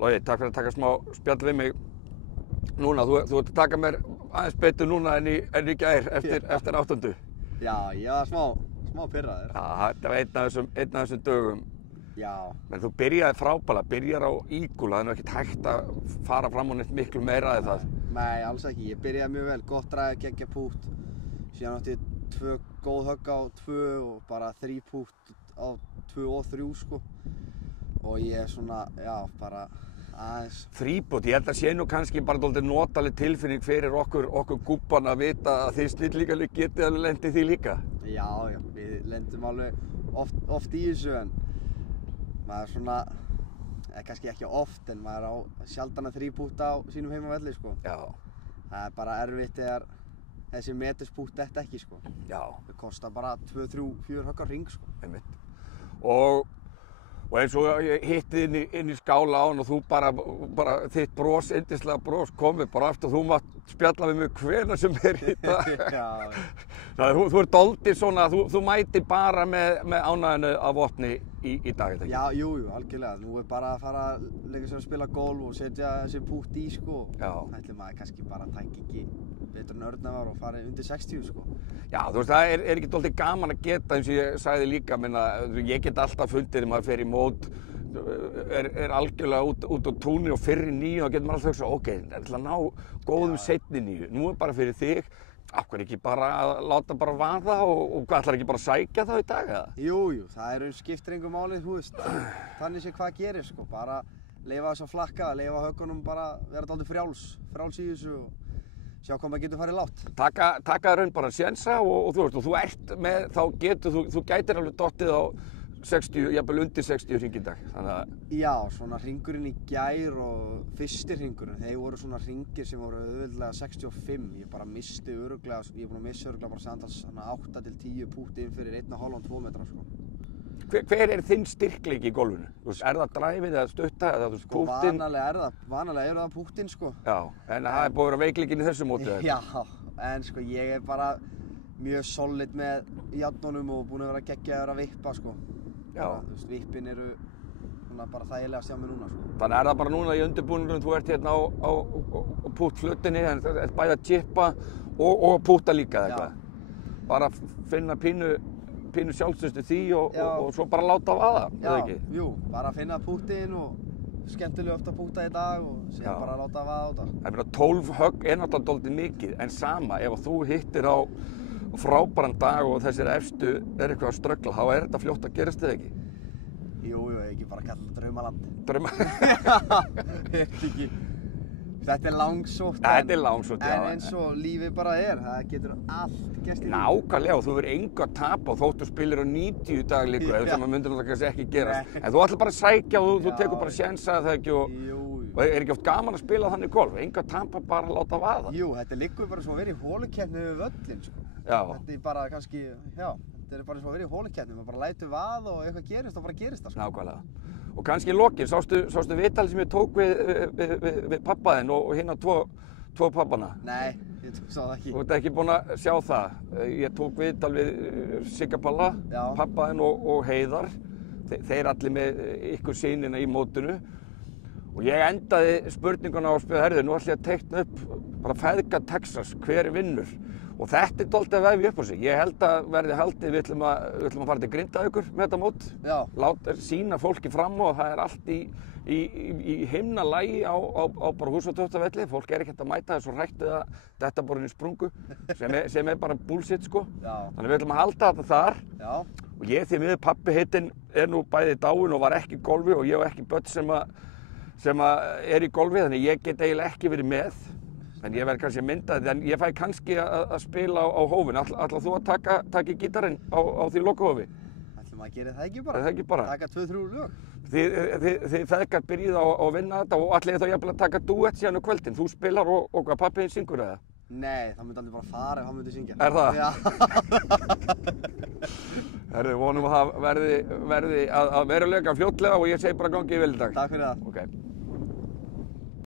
Logi, takk fyrir að taka smá spjall við mig. Núna, þú ert að taka mér aðeins betur núna en í gær eftir 8. Já, ég var smá pirraður. Já, þetta var einn af þessum dögum. Já. Men þú byrjaði frábælega, byrjar á ígula, það er ekkert hægt að fara fram á neitt miklu meira eða það. Nei, alls ekki. Ég byrjaði mjög vel, gott dræði, geggja pút. Síðan átti ég 2 góð högg á 2 og bara 3 pút á 2 og 3 sko. Og ég svona, já, bara aðeins. 3 pút, ég held að sé nú kannski bara dálítið notaleg tilfinning fyrir okkur gúbban að vita að þið snillíkarnir getið alveg lent í því líka. Já, við lendum alveg oft í þessu en maður svona, kannski ekki oft en maður á sjaldan að 3 púta á sínum heimavelli sko. Já. Það er bara erfitt þegar þessi meterspút detta ekki sko. Já. Það kostar bara 2, 3, 4 högg á hring sko. Einmitt. Og eins og ég hitti inn í skála á hann og þú bara þitt bros, yndislega bros komið bara aftur og þú mátt spjalla við mig hvenær sem er í dag. Já. Þú ert dálítið svona, þú mætir bara með ánæginu af vopni í dag, þetta ekki? Já, jú, algjörlega. Nú er bara að fara að leika sér að spila golf og setja þessi pút í sko. Já. Ætli maður kannski bara tæki ekki betur en Örnafar og fara undir 60 sko. Já, þú veist, það er ekki dálítið gaman að geta eins og ég sagði líka, ég get alltaf fundið þegar maður fer í mót, er algjörlega út á túnni og fyrr í 9 og getur maður alltaf hugsað, ok, ég ætla að ná góðum seinni 9, nú er bara fyrir þig, af hverju ekki bara að láta bara vaða og hvað ætlar ekki bara að sækja þá í dag eða? Jú, það skiptir engu máli, þú veist, þannig sé hvað gerir sko, bara leifa þess að flakka, leifa höggunum bara vera dálítið frjáls í þessu og sjá hvað maður getur farið lágt. Taka raun bara sénsa og þú veist, og þú ert með, þá getur þú gætir alveg dottið á 60, jafnvel undir 60 hring í dag, þannig að... Já, svona hringurinn í gær og fyrsti hringurinn, þeir voru svona hringir sem voru auðvitað 65, ég bara missti örugglega, ég er búinn að missa örugglega bara samtals 8 til 10 pút inn fyrir 1,5–2 metra sko. Hver er þinn styrkleiki í golfinu? Er það dræfið eða stutta eða púttinn? Vanalega er það púttinn sko. Já, en það er búið að vera veikleikinn í þessu móti? Já, en sko ég er bara mjög solid með járnunum og búinn að vera geggjaður að vippa sko. Já. Þú veist, vippin eru svona bara þægilegast hjá mér núna sko. Þannig er það bara núna í undirbúningunum, þú ert hérna á púttflutinni, en það er bæði að chippa og pútta líka eitthvað. Bara finna pínu sjálfstöðstu því og svo bara láta vaða, eða ekki? Jú, bara finna púttinn og skemmtilega oft að pútta í dag og síðan bara láta vaða á það. Ég meina 12 högg er náttúrulega dálítið mikið, en sama ef þú hittir á frábæran dag og þessir efstu er eitthvað að ströggla, þá er þetta fljótt að gerast eða ekki? Jú, ekki bara kalla þetta draumaland. Ekki. Þetta er langsótt. Þetta er langsótt, já. En eins og lífið bara það getur allt gerst í lífið. Nákvæmlega, og þú verður engu að tapa og þóttu spilir á 90 í dag líka, sem að myndir náttúrulega kannski ekki gerast. En þú ætlar bara að sækja og þú tekur bara sénsa það ekki og er ekki oft gaman að spila þannig golf, engu að tapa bara að láta vaða. Jú, þetta liggur bara svo að vera í holukeppni við völlin, sko. Já. Þetta er bara kannski, þetta er bara svo að vera í holukeppni, maður bara lætur vað og eitthvað gerist og bara gerist það, sko. Nákvæmlega. Og kannski í lokin, sástu viðtalið sem ég tók við pappa þinn og hinna tvo pappana? Nei, ég sá það ekki. Þú ert ekki búinn að sjá það. Ég tók viðtal við Sigga Palla, pappa þinn og Heiðar. Þeir allir með ykkur synina í mótinu. Og ég endaði spurninguna á að spila, herðu, nú ætlum ég að teikna upp bara feðga Texas, hver vinnur? Og þetta er dálítið að vefi upp á sig. Ég held að verði haldið, við ætlum að fara til Grindavíkur með þetta mót. Já. Láta sýna fólki fram og það er allt í himnalagi á bara Húsatóftavelli. Fólk er ekkert að mæta þessu hrættu að þetta bara inn í sprungu, sem er bara bullshit, sko. Já. Þannig við ætlum að halda þetta þar. Já. Og ég því miður pabbi heitinn er nú bæði dáinn og var ekki í golfi og ég var ekki börn sem er í golfi, þannig ég get eiginlega ekki verið með. En ég verð kannski að mynda þetta, en ég fæ kannski að spila á hófin. Ætlar þú að taka í gítarinn á því lokahófi? Ætlum að gera það ekki bara? Það ekki bara? Taka 2-3 lög? Þið feðgar byrjið á að vinna þetta og ætlið þá jafnvel að taka duett síðan kvöldin. Þú spilar og hvað, pabbi þinn syngur eða? Nei, það myndi allir bara fara ef hann myndi syngja. Er það? Já. Herðu, vonum að það verði að veruleika fljótlega og ég segi bara gangi í vel í dag. Takk fyrir það. Okay.